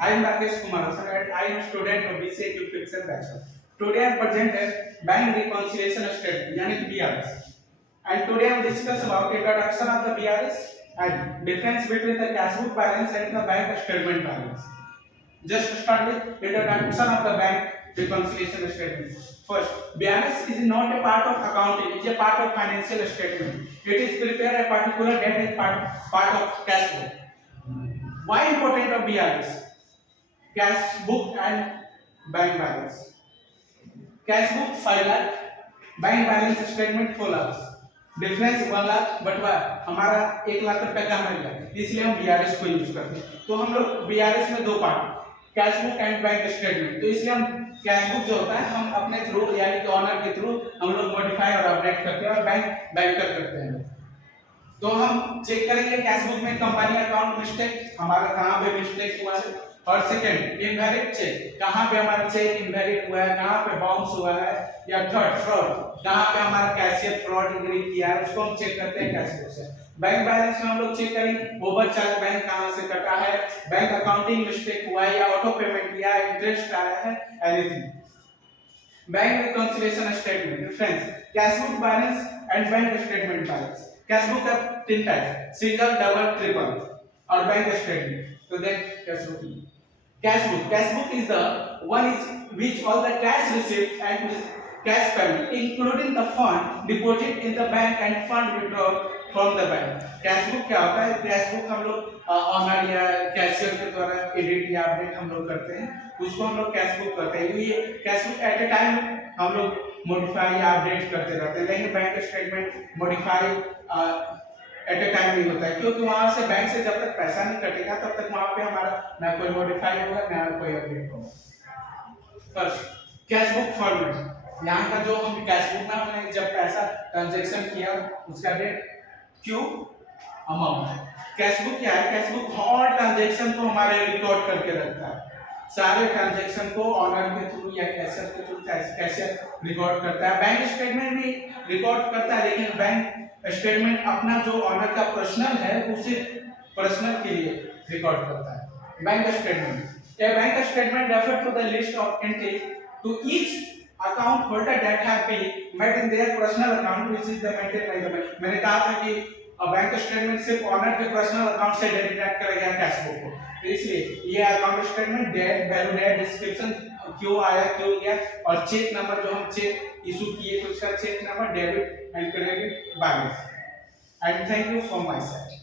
I am Rakesh Kumar Hasan and I am student of BCA Fixed Bachelor. Today I am presented Bank Reconciliation Statement यानी कि BRS. And today I will discuss about introduction of the BRS and difference between the cash book balance and the bank statement balance. Just start with introduction of the bank reconciliation statement. First, BRS is not a part of accounting; it is a part of financial statement. It is prepared a particular date as part of cash book. Why important of BRS? Cash book and bank balance. Cash book 5 lakh, bank balance statement 4 lakh, difference 1 lakh बटवा हमारा 1 लाख रुपए का मिल गया, इसलिए हम BRS को use करते हैं। तो हम लोग बीआरएस में दो part, cash book and bank statement, तो इसलिए हम कैश बुक जो होता है हम अपने थ्रू यानी कि ऑनर के थ्रू हम लोग मॉडिफाई और अपडेट करते हैं और बैंक बैंकर करते हैं। तो हम चेक करेंगे कैश बुक में कंपनी अकाउंट मिस्टेक हमारा कहां पे मिस्टेक हुआ है, और सेकंड इनवैलिड चेक कहां पे हमारा चेक इनवैलिड हुआ है, कहां पे बाउंस हुआ है, या थर्ड फ्रॉड कहां पे हमारा कैशियर फ्रॉड एग्री किया है, उसको हम चेक करते हैं कैश बुक से। बैंक बैलेंस में हम लोग चेक करेंगे ओवरचार्ज बैंक कहां से कटा है, बैंक अकाउंटिंग मिस्टेक हुआ है या ऑटो पेमेंट किया है, इंटरेस्ट आया है, anything. Bank reconciliation statement difference cash book balance and bank statement balance. Cash book का तीन टाइप, सिंगल डबल ट्रिपल, और बैंक स्टेटमेंट। तो देख cash book, cash book is the one is which all the cash received and cash payment including the fund deposit in the bank and fund withdraw from the bank। cash book क्या होता है? cash book हम लोग honour या cashier के द्वारा edit या update हम लोग करते हैं, उसको हम लोग कैश बुक करते हैं। ये cash book at a time हम लोग मॉडिफाई या अपडेट करते रहते हैं, लेकिन bank statement modify at a time नहीं होता है, क्योंकि वहां से बैंक से जब तक पैसा नहीं कटेगा तब तक वहां पे हमारा ना कोई मॉडिफाई होगा ना कोई अपडेट होगा। फर्स्ट कैश बुक फॉर्मेट, यहाँ का जो हम कैश बुक में हमने जब पैसा ट्रांजैक्शन किया उसका डेट क्यू अमाउंट। कैश बुक क्या है? कैश बुक हर ट्रांजैक्शन को हमारे रिकॉर्ड करके रखता है, सारे ट्रांजैक्शन को ऑनर के थ्रू या कैशियर के थ्रू कैशियर रिकॉर्ड करता है। बैंक स्टेटमेंट भी रिकॉर्ड करता है, लेकिन बैंक स्टेटमेंट अपना जो ऑनर का पर्सनल है उसे पर्सनल के लिए रिकॉर्ड करता है। Bank statement, a bank statement refer to the list of entries to each account holder that have been made in their personal account which is the maintain by the bank. मैंने कहा था कि bank statement सिर्फ owner के personal account से deduct करेगा cash book को, तो इसलिए ये account statement date value date description क्यों आया क्यों गया, और चेक नंबर जो हम चेक इशू किए तो उसका cheque number, debit and credit balance. And thank you from my side.